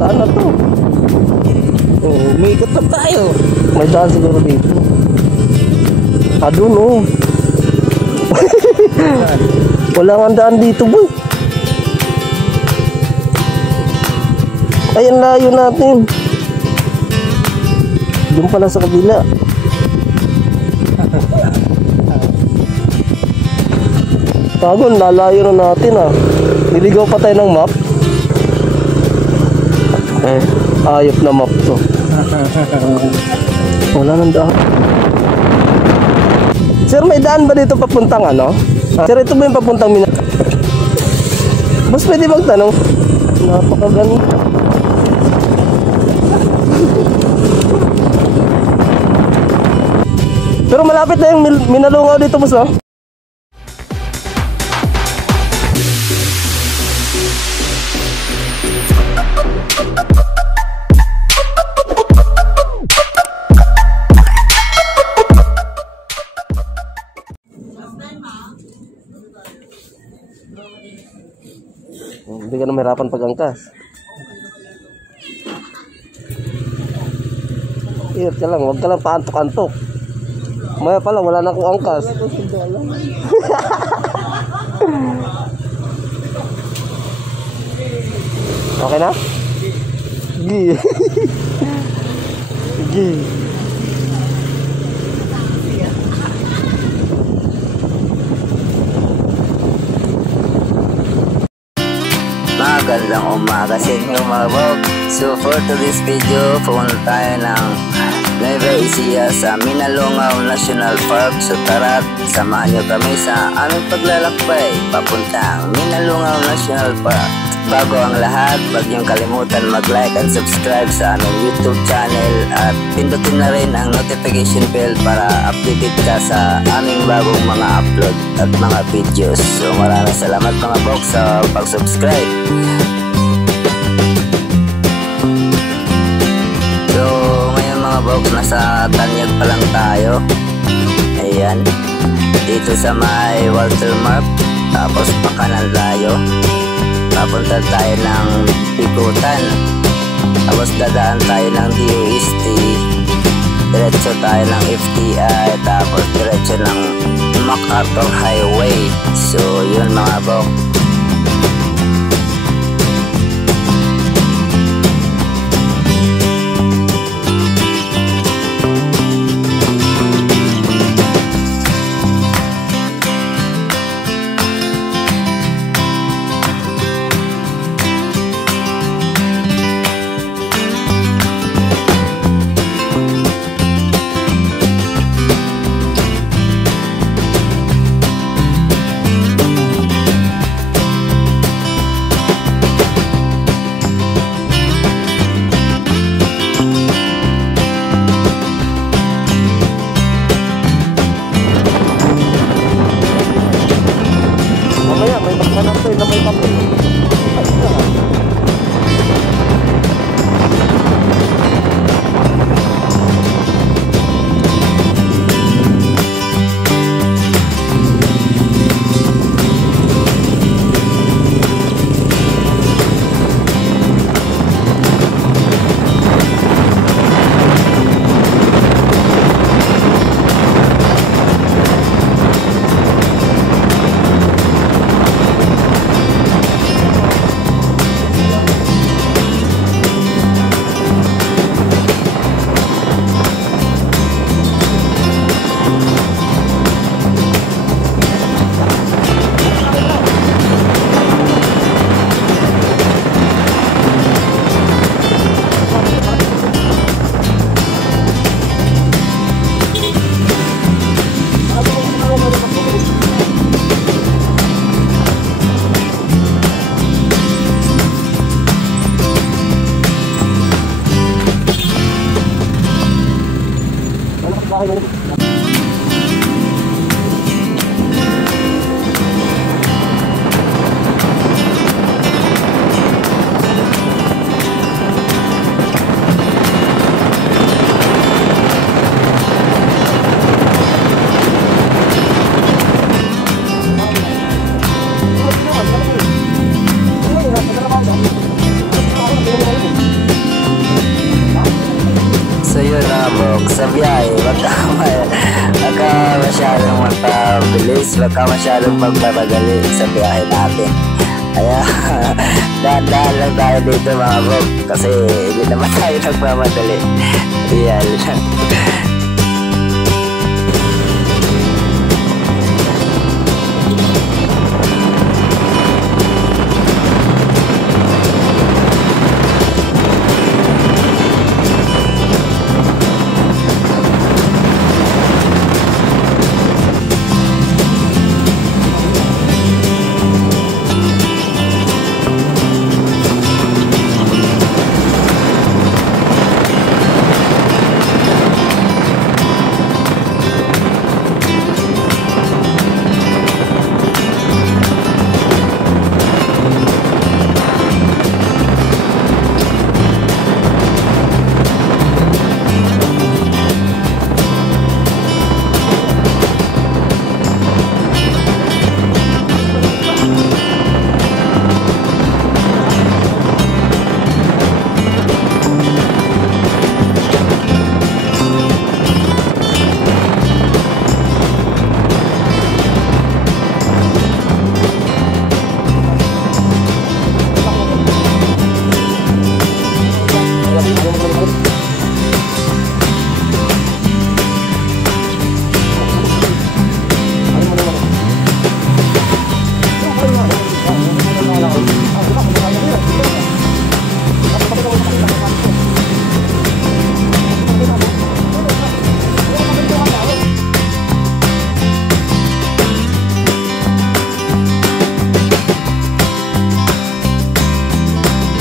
Saan na to? Oh, may ikot na tayo. May daan siguro dito. Doon oh. Wala nga daan dito boy. Ayan layo natin. Doon pala sa kabila. Tagon, lalayo na natin ah. Niligaw pa tayo ng map. Ayop na map to. Wala nang daan. Sir, may daan ba dito papuntang ano? Sir, ito ba yung papuntang Boss, pwede magtanong? Napakaganda. Pero malapit na yung Minalungaw dito, boss, no? Hindi ka na mahirapan pag-angkas. Ingat ka lang, huwag ka lang paantok-antok. Maya pala, wala na akong angkas. Okay na? Sige. Sige. Magandang umaga sa inyo mga bog. So for today's video, pumunta tayo ng Nueva Ecija sa Minalungaw National Park. So tara, samahan nyo kami sa aming paglalakbay papuntang Minalungaw National Park. Bago ang lahat, huwag niyong kalimutan mag-like and subscribe sa aming YouTube channel at pindutin na rin ang notification bell para updated ka sa aming bagong mga upload at mga videos. So maraming salamat mga bog sa pag-subscribe. So ngayon mga bog, nasa Tanyag pa lang tayo. Ayan, dito sa may Walter Mark, tapos pakanan tayo. Papunta tayo ng Pikutan, tapos dadaan tayo ng DOST, diretso tayo ng FTI, tapos diretso ng MacArthur Highway. So yun mga bok. So yun mga bok, sa biyahe, wag ka masyadong magpabilis, wag ka masyadong magpapadali sa biyahe natin. Kaya dahan-dahan lang tayo dito mga bok, kasi hindi naman tayo nagmamadali. Real.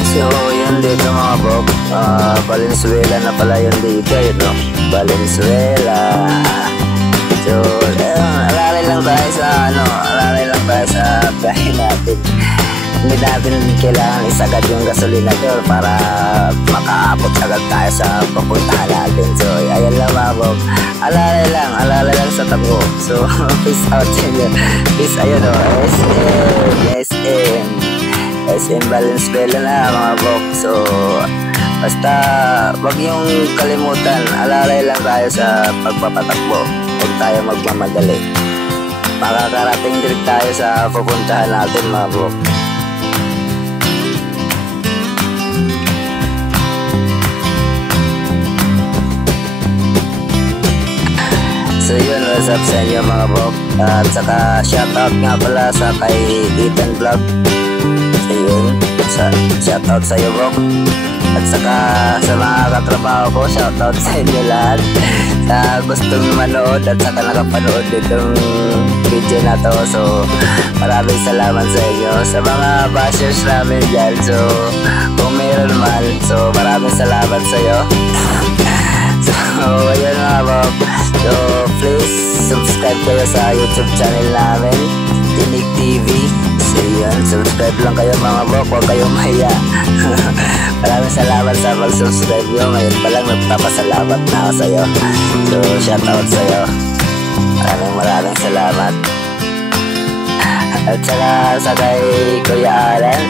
So yun dito mga bok, Valenzuela na pala yun dito, yun no? Valenzuela. So alalay lang tayo sa alalay lang tayo sa biyahe natin. Hindi natin kailangan isagad yung gasolinator para makaabot agad tayo sa papuntahan natin. So ayan lang mga bok, alalay lang sa tabo. So peace out sa inyo. Peace, ayun o, SM Valenzuela na mga bok. So basta wag yung kalimutan, alalay lang tayo sa pagpapatakbo, huwag tayo magmamadali. Makakarating direct tayo sa pupuntahan natin mga bok. So yun, what's up sa inyo mga bok. At saka shoutout nga pala sa kay Ethan Vlog. So yun, shoutout sa iyo bok. At saka sa mga katrabaho ko, shoutout sa inyo lahat sa gustong manood at saka nakapanood ditong video na to. So maraming salamat sa inyo. Sa mga bashers namin dyan, so kung meron man, so maraming salamat sa iyo. So ayun mga bok. So please subscribe kayo sa YouTube channel namin, Tinig TV. So yun, subscribe lang kayo mga bok, huwag kayong mahiya. Maraming salamat sa pag-subscribe nyo. Ngayon pa lang nagpapasalamat na ako sa'yo. So shoutout sa'yo. Maraming salamat. At saka sa kay Kuya Alan,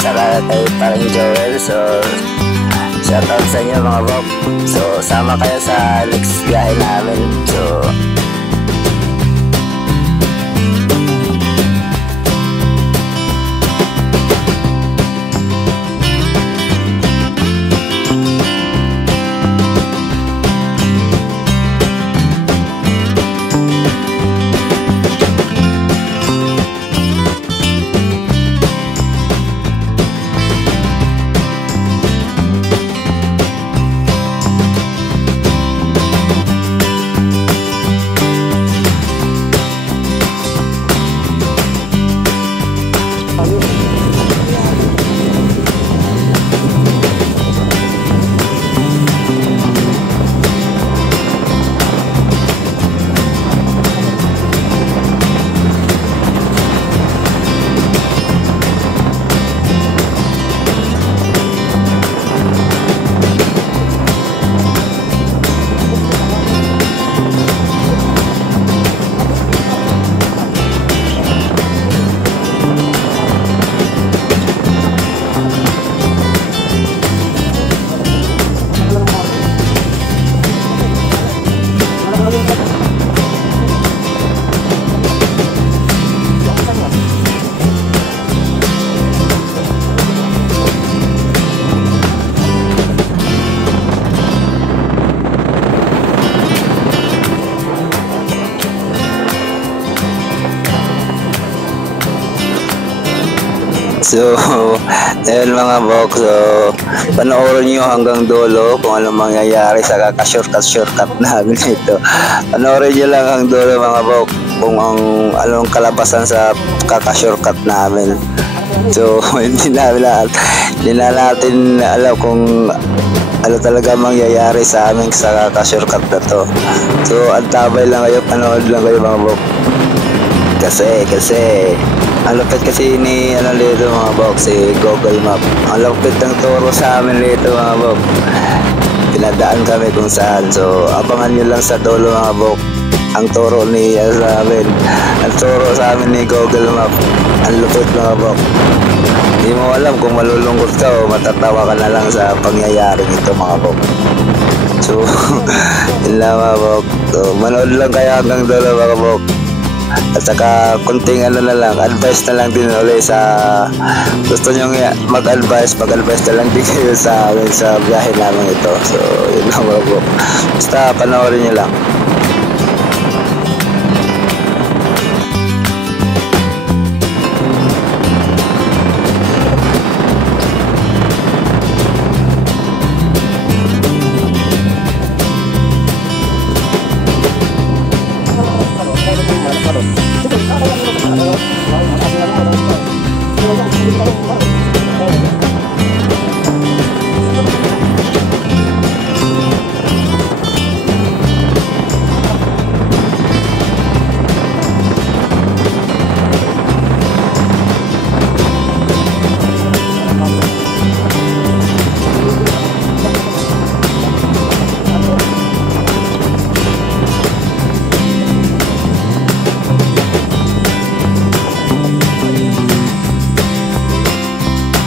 saka kay Paring Joel. So shoutout sa inyo mga bok. So sama kayo sa next biyahe namin. So So, ayun mga bok. So, panoorin nyo hanggang dulo kung ano mangyayari sa kaka-shortcut namin ito. Panoorin nyo lang hanggang dulo mga bok kung anong kalabasan sa kaka-shortcut namin. So, hindi na natin alam kung ano talaga mangyayari sa amin sa kaka-shortcut na to. So, antabay lang kayo, panood lang kayo mga bok. Kasi ang lupit kasi ni dito mga bok, si Google Map. Ang lupit ng turo sa amin dito mga bok. Pinadaan kami kung saan. So abangan nyo lang sa dulo mga bok ang turo ni sa amin. Ang turo sa amin ni Google Map. Ang lupit mga bok. Hindi mo alam kung malulungkot ka o matatawa ka na lang sa pangyayaring ito mga bok. So yun lang mga bok. So manood lang kayo hanggang dulo mga bok. At saka kunting na lang, advice na lang din ulit sa gusto nyo mag-advise na lang din kayo sa amin sa biyahe namin ito. So yun lang mga bro. Basta panoorin nyo lang.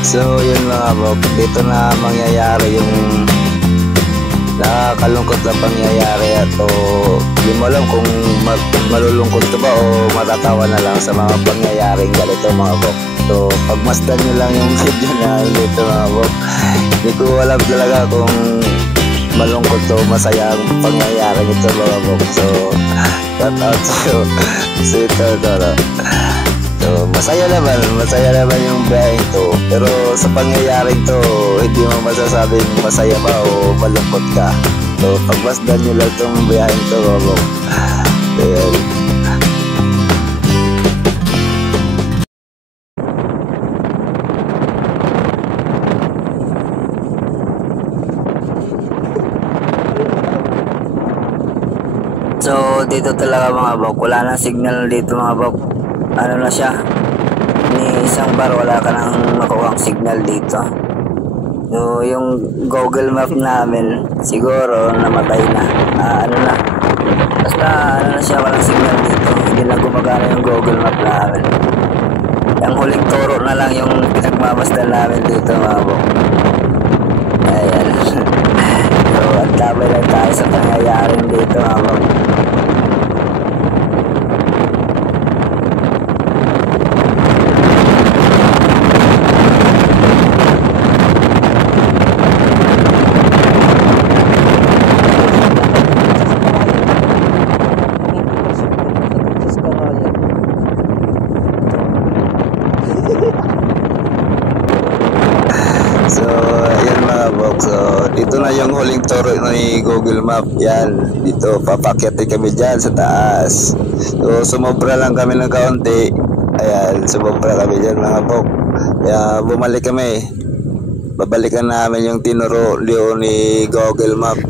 So yun mga bok, dito na mangyayari yung nakakalungkot na pangyayari at hindi mo alam kung malulungkot ka ba o matatawa na lang sa mga pangyayaring ganito mga bok. So pagmasdan nyo lang yung video na dito mga bok. Hindi ko alam talaga kung malungkot o masaya ang pangyayari nito mga bok. So shout out sa'yo. So ito. So, masaya naman yung biyahe ito. Pero sa pangyayaring to, hindi mo masasabing masaya ba o malungkot ka. So, pagmasdan nyo lang itong biyahe ito, babok. Ayan. So, dito talaga mga bok. Wala nang signal dito mga bok. Ano na siya, ni isang bar wala ka nang makuhang signal dito. So yung Google Map namin siguro namatay na, basta ano na siya, walang signal dito, hindi na gumagana yung Google Map namin. Yung huling turo na lang yung pinagmamasdan namin dito mga bok. Ayan. So at tabay lang tayo sa pangyayaring dito mga bok. So, ayan mga bok. So, dito na yung huling turo ni Google Map. Yan, dito, papakyatin kami dyan sa taas. So, sumobra lang kami ng kaunti. Ayan, sumobra kami dyan mga bok. Kaya, bumalik kami. Babalikan namin yung tinuro ni Google Map.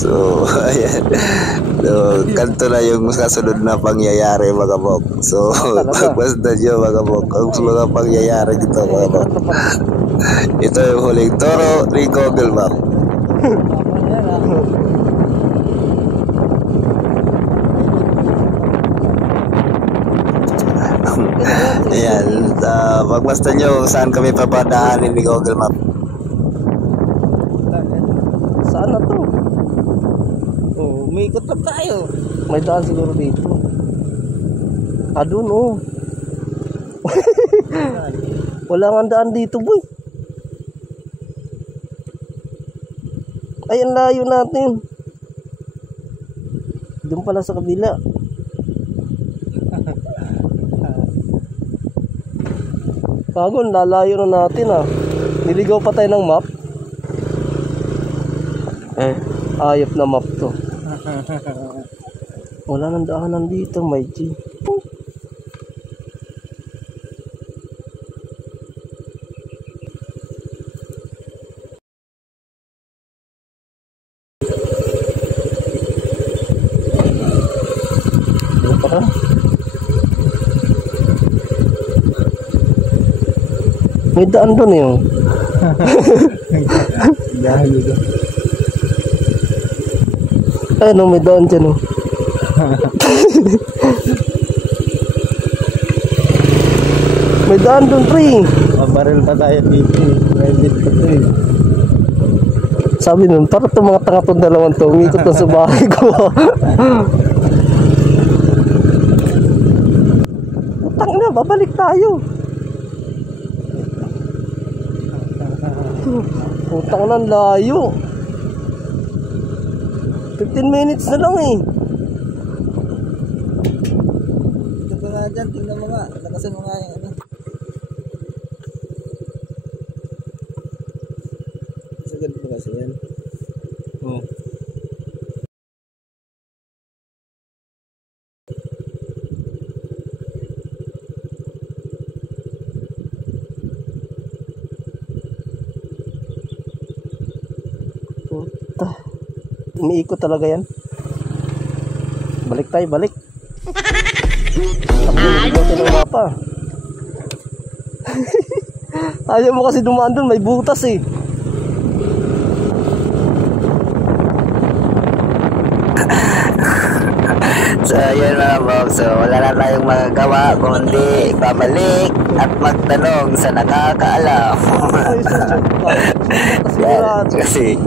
So, ayan. So, kanto na yung kasunod na pangyayari mga bok. So, pagmasdan nyo mga bok ang mga pangyayari dito mga bok. Ito yung huling turo ni Google Map. Ayan, pagmasdan nyo kung saan kami papadaanin ni Google Map. Saan na to? Oh, may ikot na tayo. May daan siguro dito. Doon oh. Wala nga daan dito boy. Ay, ang layo natin. Doon pala sa kabila. Bago, lalayo na natin ah. Niligaw pa tayo ng map. Ayop na map to. Wala nang daanan dito, my G. May daan doon yun. Dahil ito. Ay no, may daan dyan oh. May daan doon, pre. Mabaril pa tayo dito. Reddit pa ito eh. Sabi nun, para itong mga tanga itong dalawang to, umikot na sa bahay ko. Utang na, babalik tayo. Utang na, layo. 15 minutes na lang eh. Ito pa nga dyan, tingnan mo nga. Lakasan mo nga yung ano. Sagad mo kasi yan. Oo. Puta. Umiikot talaga yan. Balik tayo, balik. Tapos ng mapa. Ayaw mo kasi dumaan doon, may butas eh. So yun mga box, so wala na tayong magagawa kundi babalik at magtanong sa nakakaalam. Yan, kasi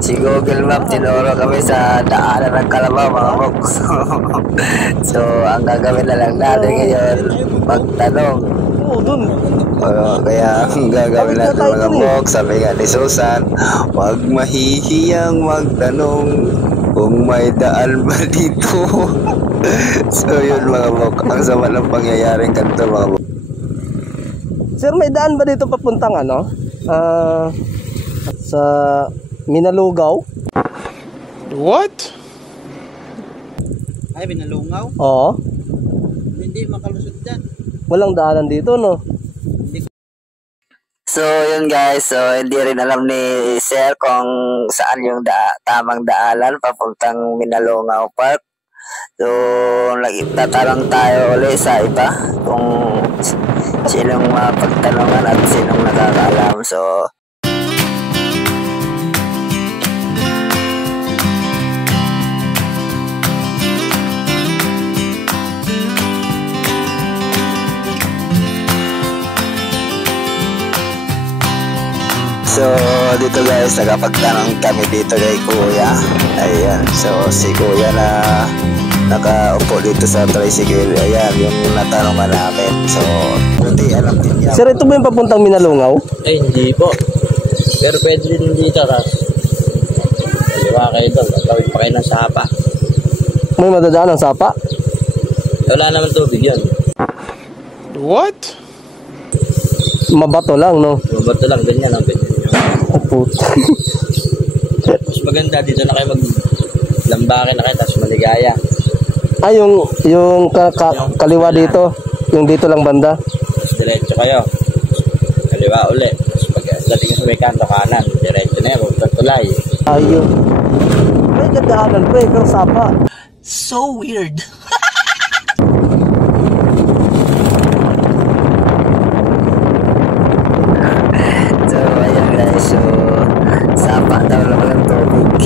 si Google Map tinuro kami sa daanan ng Kalabaw mga box. So ang gagawin na lang natin ngayon, magtanong. Oo, dun. Kaya ang gagawin natin mga box, sabi nga ni Susan, huwag mahihiyang magtanong kung may daan ba dito. So yun mga box, ang sama ng pangyayaring ganito mga box. Sir, may daan ba dito papuntang ano? Sa Minalugaw? What? Ay, binalungaw? Oo. Hindi makalusot dyan. Walang daanan dito, no? So yun guys, so hindi rin alam ni Sir kung saan yung tamang daanan papuntang Minalungaw Park. So nagtatanong tayo ulit sa iba kung sinong mapagtanungan at sinong nakakaalam. So So, dito guys, nagapagtanong kami dito kay Kuya. Ayan, so si Kuya na nakaupo dito sa tricycle. Ayan, yung natanongan namin. So, buti alam din niya. Sir, ito ba yung papuntang Minalungaw? Ay, hindi po. Pero pwede rin dito, Ras. Kaliwa kayo doon. Tawid pa kayo ng sapa. May madadaan ng sapa? Wala naman tubig yun. What? Mabato lang, no? Mabato lang, ganyan ang ganyan. Oh, puta. Mas maganda, dito na kayo maglambakin na kayo, tapos maligaya. Ay, yung kaliwa dito. Yung dito lang banda. Tapos diretso kayo. Kaliwa uli. Tapos pag dating sa may kanto kanan, diretso na yan, magtatulay. Ayun. May dadaanan, pre, pero sapa. So weird. So, ayan guys. So, sapa daw naman ang tubig.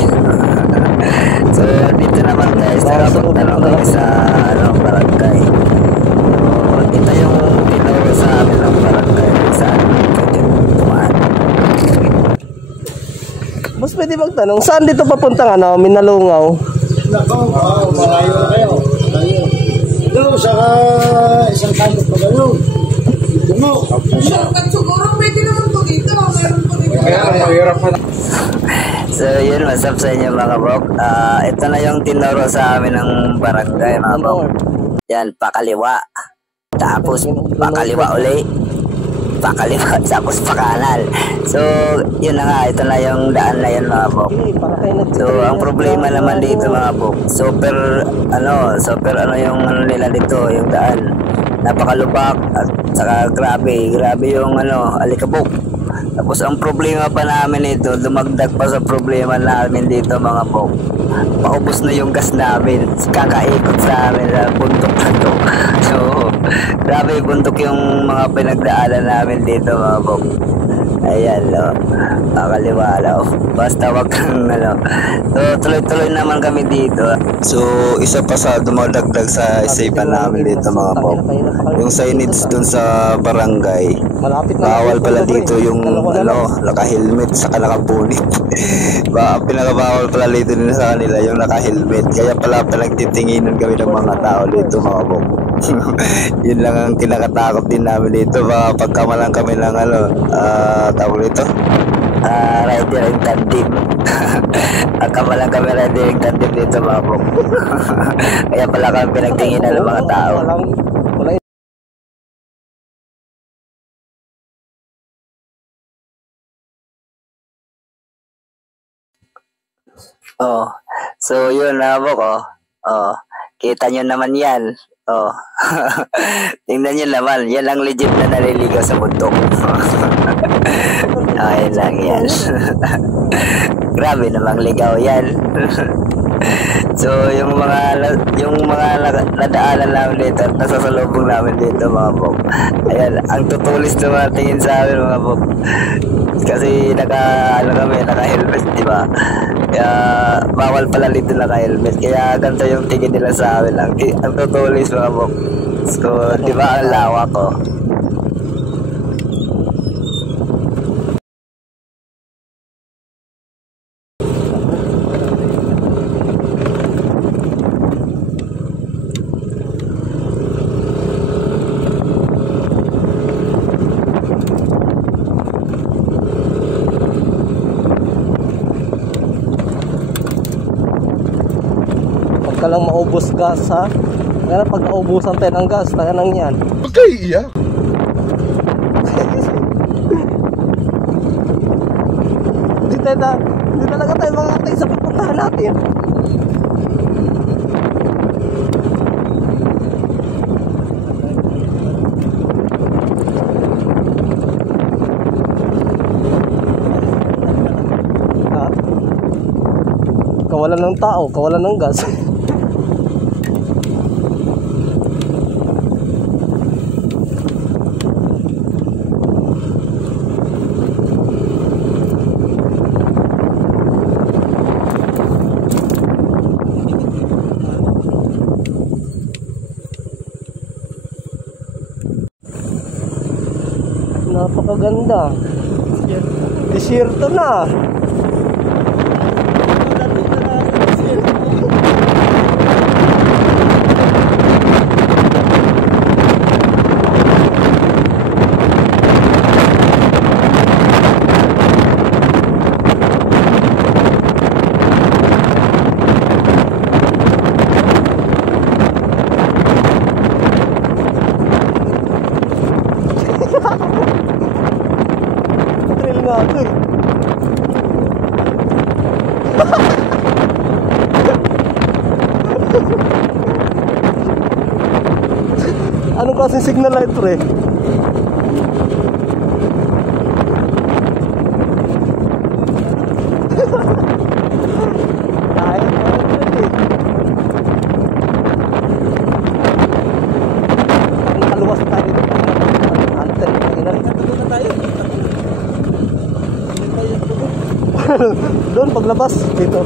So, dito naman guys, nakapagtanong kami sa barangay. So, ito yung tinuro sa amin ng barangay saan pwede tumaan. Boss, pwede magtanong, saan dito papuntang ano, Minalungaw? Nako, malayo na kayo. Malayo. Ito, saka isang kanto pa kayo. Ito mo. Siguro pwede naman po dito. Meron po dito. So yun, what's up sa inyo mga bok. Ito na yung tinuro sa amin ng barangay mga bok. Yan, pakaliwa. Tapos pakaliwa uli. pakaliwa tapos pakanan. So yun na nga, ito na yung daan na yan mga bok. So ang problema naman dito mga bok, super yung ano nila dito, yung daan napakalubak at saka grabe yung alikabok. Tapos ang problema pa namin ito, dumagdag pa sa problema namin dito mga bok, paubos na yung gas namin, kakaikot sa amin sa bundok na to. So grabe bundok yung mga pinagdaanan namin dito mga bok. Ayan, kakaliwala. Basta wag kang So tuloy-tuloy naman kami dito. So isa pa sa dumadagdag sa isipan namin dito mga bok, yung signage dun sa barangay, bawal pala dito yung naka-helmet saka nakapunit. Pinakabawal pala dito din sa kanila yung naka-helmet, kaya pala pinagtitinginan kami ng mga tao dito mga bok. Yun lang ang kinakatakot din namin dito, baka pagkamalang kami ng tawag dito, rider and tandem. Pagkamalang kami rider and tandem dito mga bok. Kaya pala kami pinagtinginan ng mga tao. Oh, so yun na bok, kita nyo naman yan. Tingnan nyo naman, yan ang legit na naliligaw sa bundok. Ayun lang yan. Grabe namang ligaw yan. So yung mga nadaanan namin dito at nasasalubong namin dito mga bok, ayan, ang tutulis na tingin sa amin mga bok, kasi naka-helmet, diba? Kaya bawal pala dito naka-helmet, kaya ganito yung tingin nila sa amin, ang tutulis mga bok. So diba ang lawak ko. Ka lang maubos gas ha. Kaya pag naubusan tayo ng gas, tayo nang yan. Okay, iya. Hindi talaga tayo makakatay sa pupuntahan natin. Ha? Kawalan ng tao, kawalan ng gas. Napakaganda. Desierto na. Trail nga ako eh. Anong klaseng signal light pre? Nakaluwas tayo dito. Hunter. Doon paglabas dito.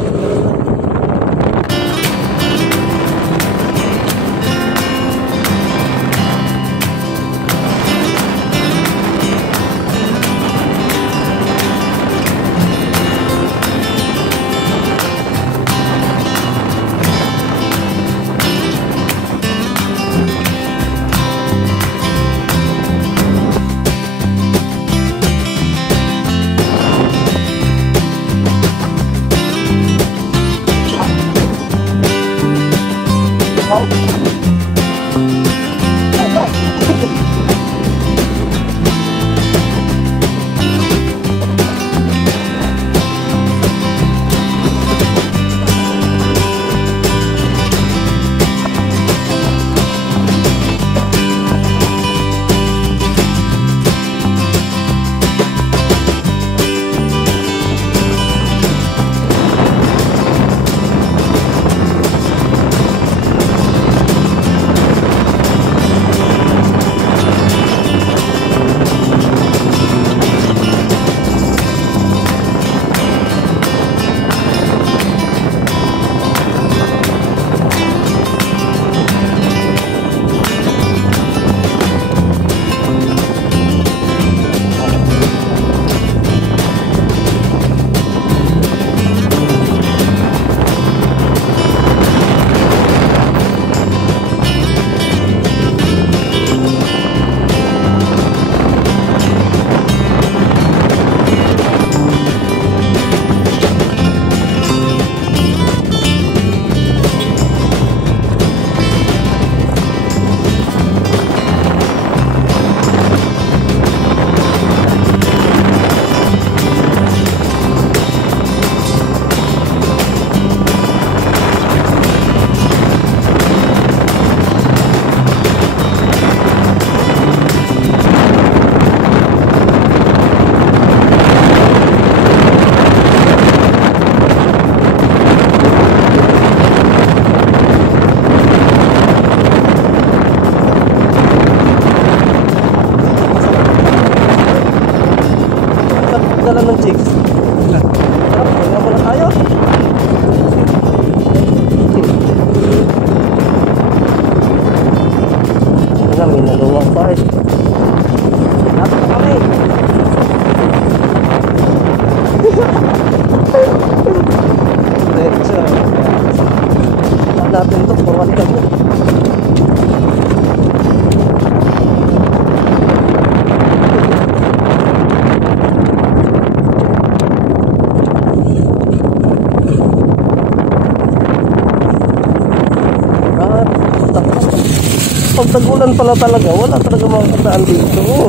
pag tag-ulan pala talaga, wala talaga makakataan dito.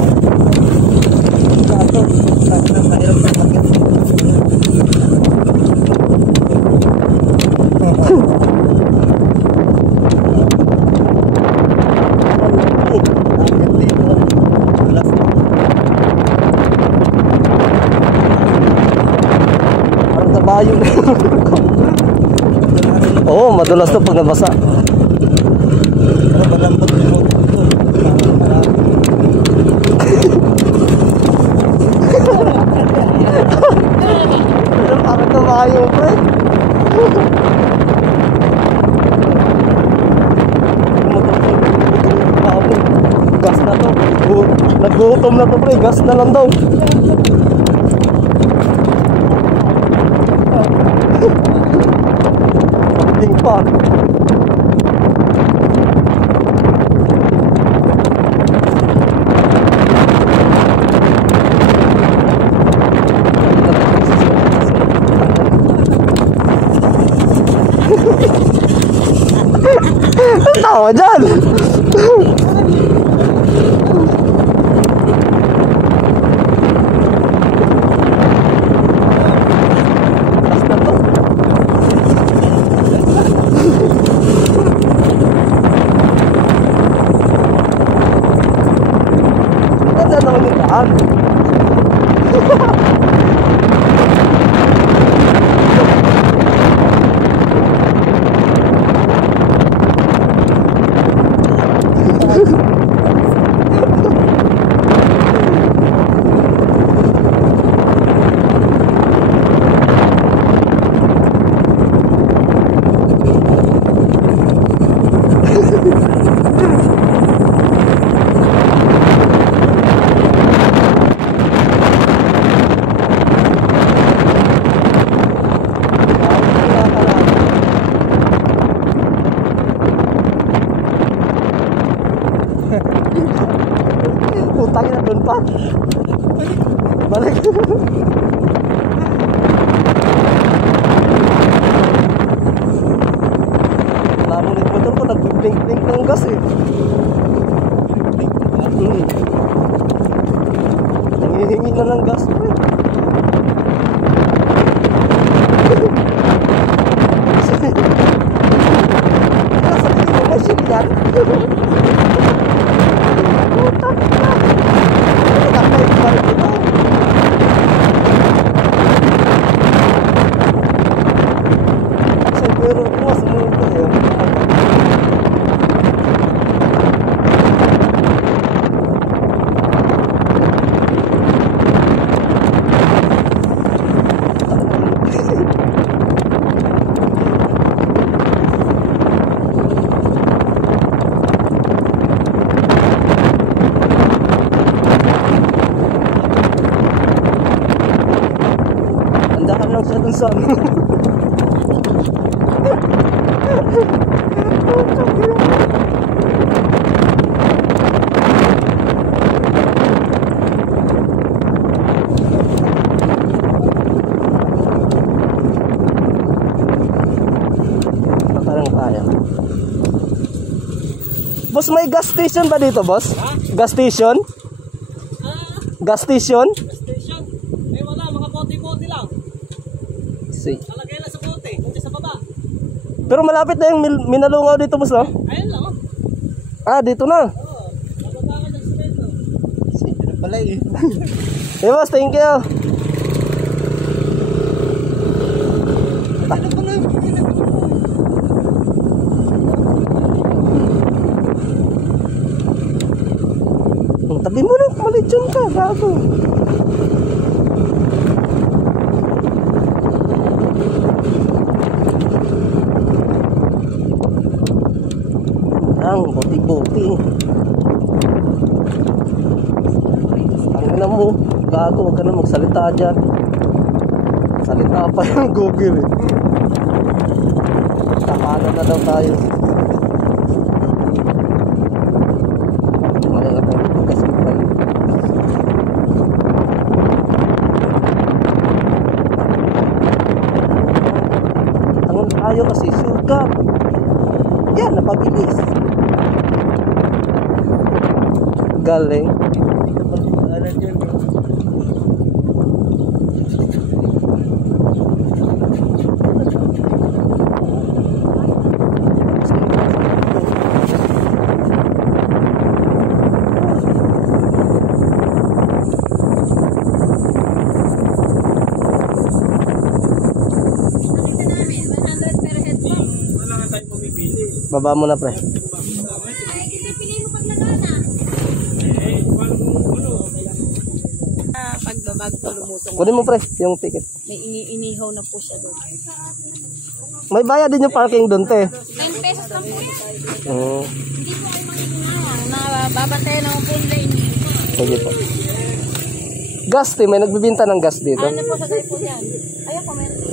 Parang tabayo na. Oo, madulas to pag nabasa. Parang tabayo, pre. Gas na to. Nagutom na to, pre. Gas na lang daw. Pagdating pa. Tawa dyan. Basta to. Ganda naman yung daan. Putang ina, doon pa. Balik. Wala mo ulit motor ko, nag-blink-blink ng gas eh. Nangihingi na ng gas pre. Nasa tingin mo machine yan. Putang ina. Takay pa rin ito. Pero mas muda yun. Andahan lang siya dun sa ano. Parang kaya. Boss, may gas station ba dito, boss? Ha? Gas station? Gas station? Station? Eh wala, mga bote-bote lang. See. Talagay lang sa bote, hindi sa baba. Pero malapit na yung Minalungaw dito, boss, no? Ayun lang oh. Ah, dito na. Oo, nababa ka ng semento. Sige na pala eh. Hey, boss, thank you. Ano pala yung Tabi mo na, malityon ka, gago. Ang buti-buti. Ang ina mo, gago, huwag ka na magsalita dyan. Salita pa yung Google eh. Takanan na daw tayo. Tangon tayo kasi suka. Yan, napabilis. galing. Baba mo na, pre. Pagbabag po lumusong. Kunin mo, pre, yung ticket. May inihaw na po siya doon. May bayad din yung parking doon, te. 10 pesos lang po yan. Oo. Hindi po kayo makikinahan. Nababantayan naman po nila ini. Sige po. Gas, te. May nagbibinta ng gas dito. Ano po sa guys po yan? Ayun po, meron.